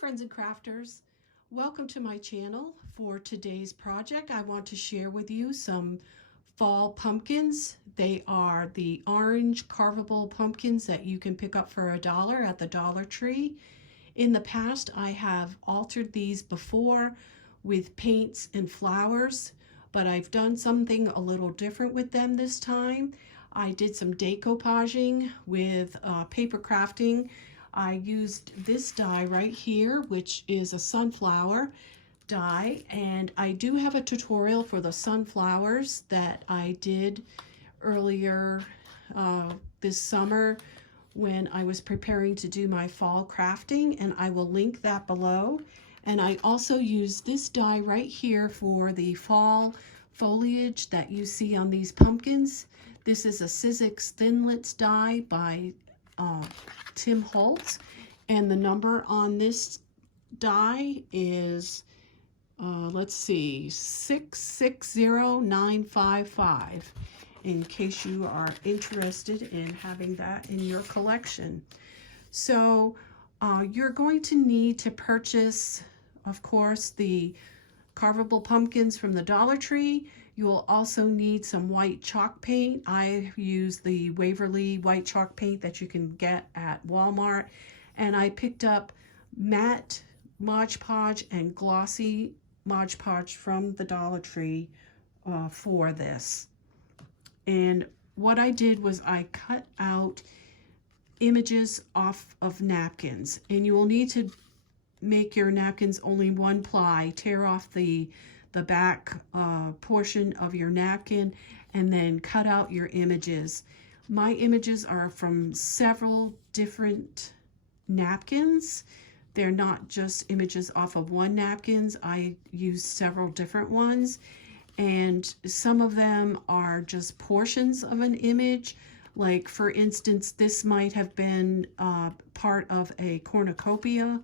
friends and crafters, welcome to my channel. For today's project, I want to share with you some fall pumpkins. They are the orange carvable pumpkins that you can pick up for $1 at the Dollar Tree. In the past, I have altered these before with paints and flowers, but I've done something a little different with them this time. I did some decoupaging with paper crafting. I used this die right here, which is a sunflower die, and I do have a tutorial for the sunflowers that I did earlier this summer when I was preparing to do my fall crafting, and I will link that below. And I also used this die right here for the fall foliage that you see on these pumpkins. This is a Sizzix Thinlits die by Holtz, and the number on this die is let's see, 660955, in case you are interested in having that in your collection. So you're going to need to purchase, of course, the carvable pumpkins from the Dollar Tree. You will also need some white chalk paint. I use the Waverly white chalk paint that you can get at Walmart. And I picked up matte Mod Podge and glossy Mod Podge from the Dollar Tree for this. And what I did was I cut out images off of napkins. And you will need to make your napkins only one ply. Tear off the back portion of your napkin and then cut out your images. My images are from several different napkins. They're not just images off of one napkins. I use several different ones, and some of them are just portions of an image. Like, for instance, this might have been part of a cornucopia.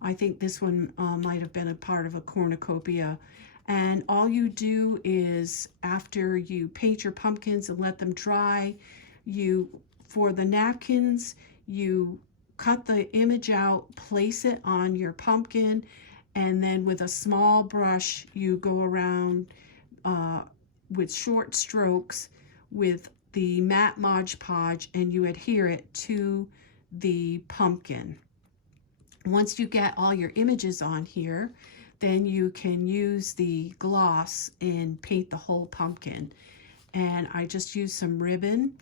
I think this one might have been a part of a cornucopia. And all you do is, after you paint your pumpkins and let them dry, for the napkins, you cut the image out, place it on your pumpkin, and then with a small brush, you go around with short strokes with the matte Mod Podge, and you adhere it to the pumpkin. Once you get all your images on here, then you can use the gloss and paint the whole pumpkin. And I just used some ribbon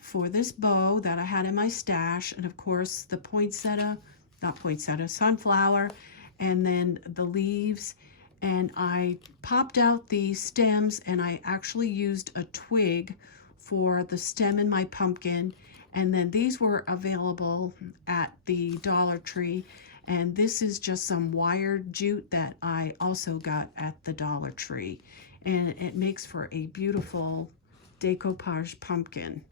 for this bow that I had in my stash, and of course the sunflower, and then the leaves. And I popped out the stems, and I actually used a twig for the stem in my pumpkin. And then these were available at the Dollar Tree. And this is just some wired jute that I also got at the Dollar Tree. And it makes for a beautiful decoupage pumpkin.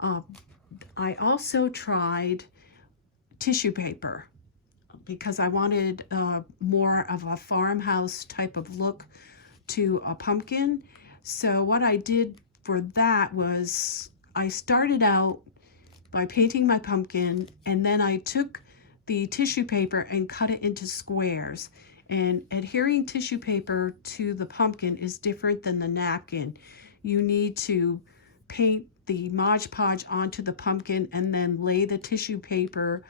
I also tried tissue paper because I wanted more of a farmhouse type of look to a pumpkin. So what I did for that was I started out by painting my pumpkin, and then I took the tissue paper and cut it into squares. And adhering tissue paper to the pumpkin is different than the napkin. You need to paint the Mod Podge onto the pumpkin and then lay the tissue paper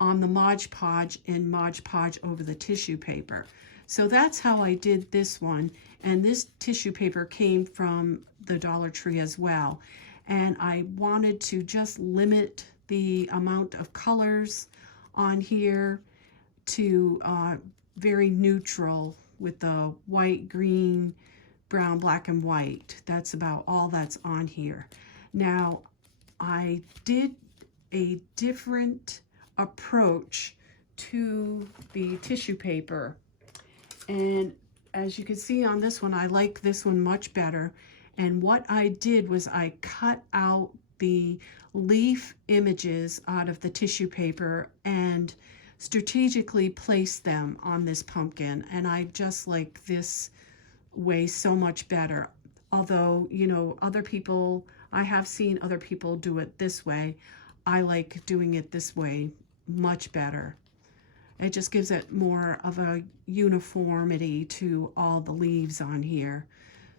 on the Mod Podge and Mod Podge over the tissue paper. So that's how I did this one. And this tissue paper came from the Dollar Tree as well. And I wanted to just limit the amount of colors on here to very neutral, with the white, green, brown, black, and white. That's about all that's on here. Now, I did a different approach to the tissue paper. And as you can see on this one, I like this one much better. And what I did was I cut out the leaf images out of the tissue paper and strategically placed them on this pumpkin. And I just like this way so much better. Although, you know, I have seen other people do it this way. I like doing it this way much better. It just gives it more of a uniformity to all the leaves on here.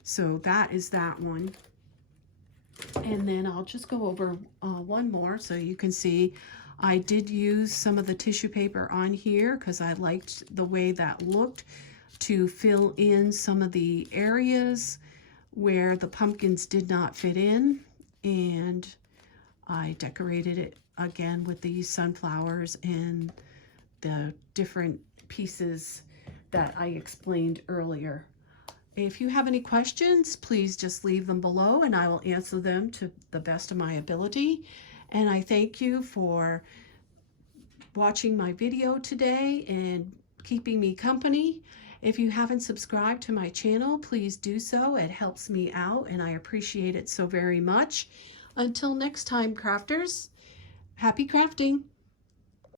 So that is that one. And then I'll just go over one more so you can see I did use some of the tissue paper on here because I liked the way that looked to fill in some of the areas where the pumpkins did not fit in. And I decorated it again with the sunflowers and the different pieces that I explained earlier. If you have any questions, please just leave them below and I will answer them to the best of my ability. And I thank you for watching my video today and keeping me company. If you haven't subscribed to my channel, please do so. It helps me out and I appreciate it so very much. Until next time, crafters, happy crafting.